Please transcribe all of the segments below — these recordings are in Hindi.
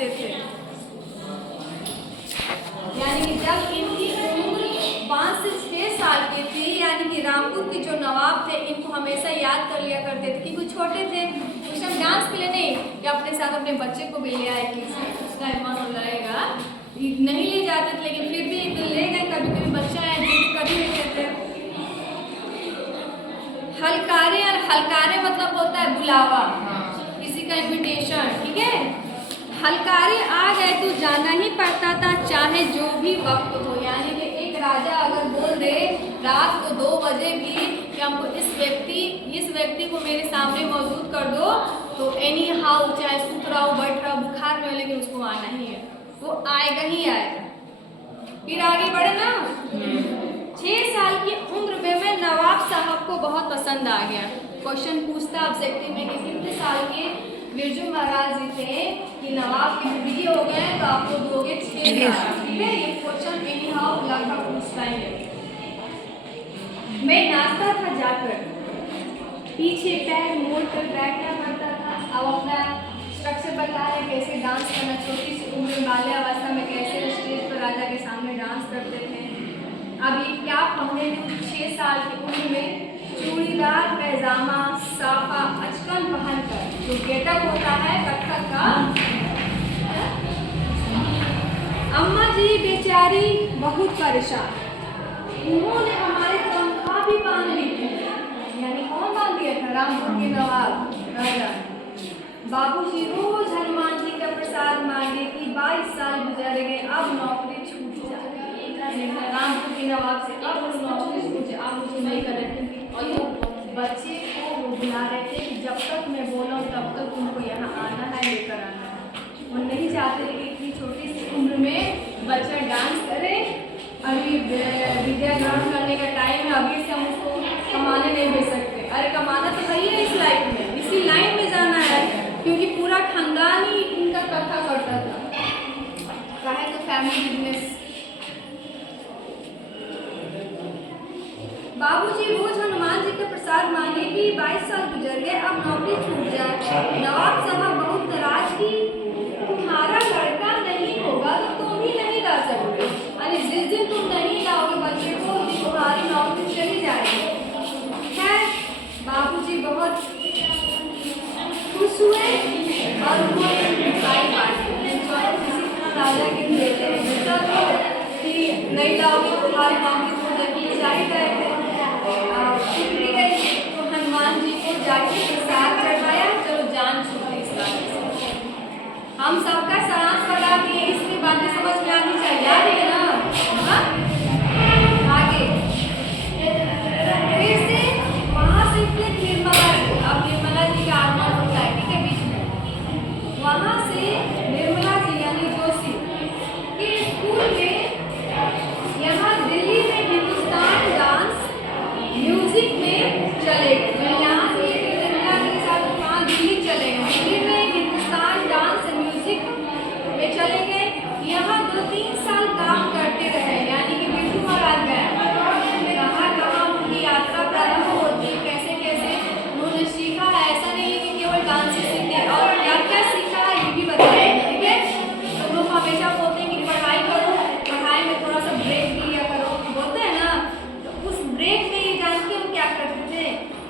करते थे। यानी कि जब इनकी उम्र 5 से 6 साल की थी, यानी कि रामपुर के जो नवाब थे इनको हमेशा याद कर लिया करते थे कि वो छोटे थे उस टाइम डांस के लिए नहीं कि अपने साथ अपने बच्चे को भी ले आए कि उसका मन हो जाएगा, नहीं ले जाते थे, लेकिन फिर भी ले गए। कभी कभी बच्चा है जिद कर ही लेते थे। हलकारे, और हलकारे मतलब होता है बुलावा, किसी का इन्विटेशन, ठीक है। हलकारे आ गए तो जाना ही पड़ता था, चाहे जो भी वक्त हो। यानी कि एक राजा अगर बोल दे रात को 2 बजे भी कि हमको इस व्यक्ति को मेरे सामने मौजूद कर दो, तो एनी हाउ, चाहे सुत रहा हो, बैठ रहा हो, बुखार में हो, लेकिन उसको आना ही है, वो आएगा ही आएगा। फिर आगे बढ़े ना। 6 साल की उम्र में नवाब साहब को बहुत पसंद आ गया। क्वेश्चन पूछता ऑब्जेक्टिव में कि कितने साल के बिरजू महाराज जी थे कि नवाब के बीवी हो गए, तो आपको दोगे 6 साल, ठीक है। ये क्वेश्चन एनी हाउ लगभग पूछता ही है। मैं नाचता था जाकर, पीछे पैर मोड़ कर बैठना पड़ता था। अब अपना स्ट्रक्चर बता रहे कैसे डांस करना, छोटी सी उम्र बाल्यावस्था में कैसे स्टेज पर राजा के सामने डांस करते थे। अब ये क्या पहने थे 6 साल की उम्र में, चूड़ीदार पैजामा, साफा, अचकन पहनकर, जो गेटअप होता है कथक का। अम्मा जी बेचारी बहुत परेशान, उन्होंने हमारे तनख्वाह भी बांध ली थी। यानी कौन बांध दिया था? रामपुर के नवाब राजा। बाबूजी रोज हनुमान जी का प्रसाद मांगे कि 22 साल गुजर गए, अब नौकरी छूट जाए। रामपुर के नवाब से अब नौकरी छूट जाए, आप मुझे नहीं कर रहे थे। और ये बच्चे को वो बुला रहे थे कि जब तक मैं बोलूँ तब तक तुमको यहाँ आना है, लेकर आना है। वो नहीं चाहते थे कि इतनी छोटी सी उम्र में बच्चा डांस करे। अभी विद्या ग्रहण करने का टाइम है, अभी से हम उसको कमाने नहीं भेज सकते। अरे कमाना तो है ही है इस लाइफ में, इसी लाइन में जाना है, क्योंकि पूरा खानदान ही इनका कथा करता था, चाहे तो फैमिली बिजनेस। बाबूजी रोज हनुमान जी का प्रसाद मांगे कि 22 साल गुजर गए, अब नौकरी छूट जाए। नवाब साहब बहुत नाराज की, तुम्हारा लड़का नहीं होगा तो तुम ही नहीं ला सकते। अरे जिस दिन तुम नहीं लाओगे बच्चे को, तुम्हारी नौकरी चली जाएगी। खैर बाबूजी बहुत खुश हुए और उन्होंने मिठाई बांटी। राजा के देते हैं कि नहीं लाओगे तुम्हारी नौकरी तो जल्दी जा ही जाएगी। तो हनुमान जी को जाके प्रसाद चढ़ाया, चलो जान छूटी इस बात से। हम सबका सारांश बता दिए, इसकी बातें समझ में आनी चाहिए, याद है ना? आगे फिर से वहाँ से फिर निर्मला जी, अब निर्मला जी का आगमन होता है, ठीक है, बीच में। वहाँ से निर्मला जी यानी जोशी के स्कूल में, यहाँ दिल्ली में हिंदुस्तान डांस म्यूजिक में चले गए। यहाँ से निर्मला के साथ वहाँ दिल्ली चले गए, दिल्ली में हिंदुस्तान डांस म्यूजिक में चले गए। यहाँ 2-3 साल काम करते रहे, यानी कि बिरजू महाराज गए, कहाँ उनकी यात्रा प्रारंभ होती, कैसे कैसे उन्होंने सीखा है। ऐसा नहीं है कि केवल डांस ही सीखे, और क्या क्या सीखा है ये भी बताएंगे, ठीक है। तो लोग हमेशा बोलते हैं कि पढ़ाई करो, पढ़ाई में थोड़ा सा ब्रेक लिया करो, बोलते हैं ना। तो उस ब्रेक में ये जानते हो क्या करते थे,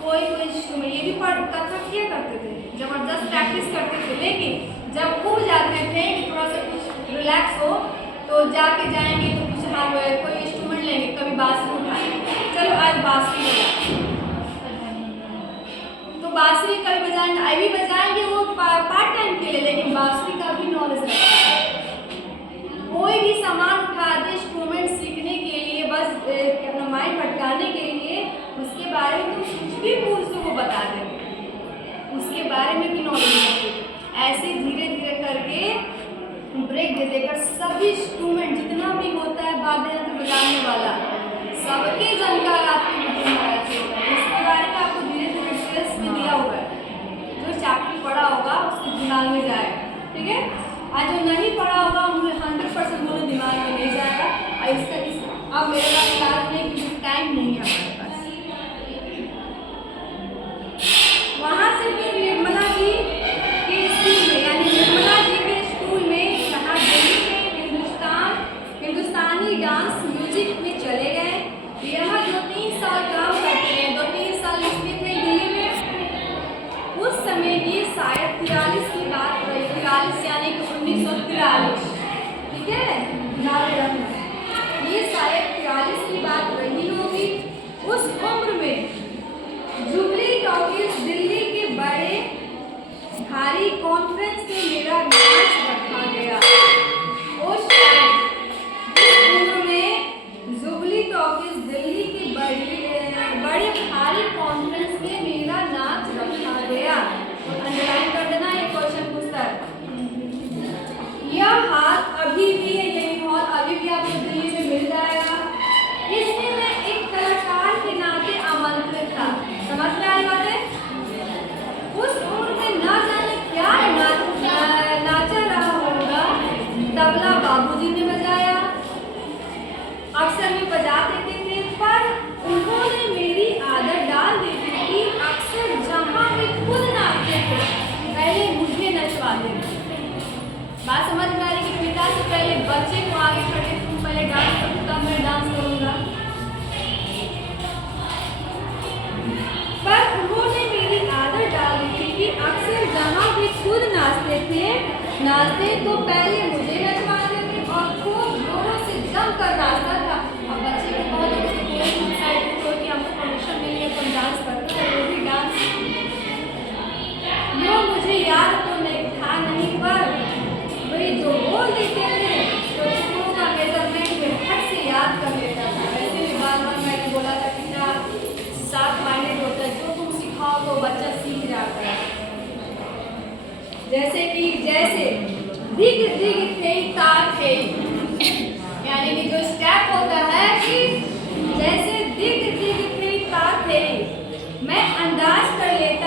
कोई इंस्ट्रूमेंट, ये भी कथक किया करते थे, जबरदस्त प्रैक्टिस करते थे। लेकिन जब उब जाते थे कि थोड़ा सा कुछ रिलैक्स हो, तो जाके जाएंगे तो कुछ हाल कोई इंस्ट्रूमेंट लेंगे, कभी बांसुरी उठाएंगे, चलो आज बांसुरी बजाएंगे, तो बांसुरी कभी बजाएंगे, अभी बजाएंगे, वो पार्ट टाइम के लिए, लेकिन बांसुरी का भी नॉलेज रखते। कोई भी सामान उठा दे इंस्ट्रूमेंट सीखने के लिए, बस अपना माइंड भटकाने के लिए, उसके बारे में तो कुछ भी पुरुषों को बता देंगे, उसके बारे में भी नॉलेज रखते। ऐसे धीरे धीरे करके ब्रेक दे देकर सभी इंस्ट्रूमेंट जितना भी होता है वाद्य यंत्र बजाने वाला, सबके जानकार आपके बिरजू महाराज से होता है। इसके बारे में आपको धीरे धीरे डिटेल्स में दिया हुआ है, जो चैप्टर पढ़ा होगा उसके दिमाग में जाएगा, ठीक है। आज जो नहीं पढ़ा होगा उन्हें 100% उन्हें दिमाग में नहीं जाएगा। और इसका अब मेरे पास क्लास में क्योंकि टाइम नहीं है हमारे पास। वहाँ से फिर निर्मला जी के स्कूल में, यानी निर्मला जी के स्कूल में भारी कॉन्फ्रेंस में मेरा नाच रखा गया। उस टाइम जिस उम्र में जुबली टॉकीज दिल्ली की बड़े भारी कॉन्फ्रेंस में मेरा नाच रखा गया। अंडरलाइन कर देना, ये क्वेश्चन पूछता है। यह हाथ अभी भी है, यही हॉल अभी भी आपको दिल्ली में मिल जाएगा। इसमें मैं एक कलाकार के नाते आमंत्रित था। समझ में आई बातें? उस उम्र में ना जाने क्या नाचा रहा होगा। तबला बाबूजी ने बजाया, अक्सर भी बजा देते थे, पर उन्होंने मेरी आदत डाल दी थी कि अक्सर जहाँ वे खुद नाचते थे पहले मुझे नचवाते थे। बात समझ में आ रही कि पिता से पहले बच्चे को आगे खड़े, तुम पहले डांस करो तब मैं डांस करूँगा। पर उन्होंने मेरी आदत डाल दी थी कि अक्सर जहाँ वे खुद नाचते तो पहले मुझे नचवाते थे और खूब जोरों से जमकर नाचता था। अब बच्चे को बहुत कोई डिसाइड हो कि हमको परमिशन मिली है तो डांस करते हैं, वो भी डांस यो मुझे याद तो नहीं था नहीं, पर वे जो बोल देते थे तो चुटकुलों का मेजरमेंट में फट से याद कर लेता था। वैसे भी बार बार मैंने बोला था कि ना साफ माइंडेड होता है, जो तुम सिखाओ तो बच्चा सीख जाता है। जैसे दिग दिग थे तार थे, यानी कि जो स्टेप होता है कि जैसे दिग दिग थे तार थे, मैं अंदाज कर लेता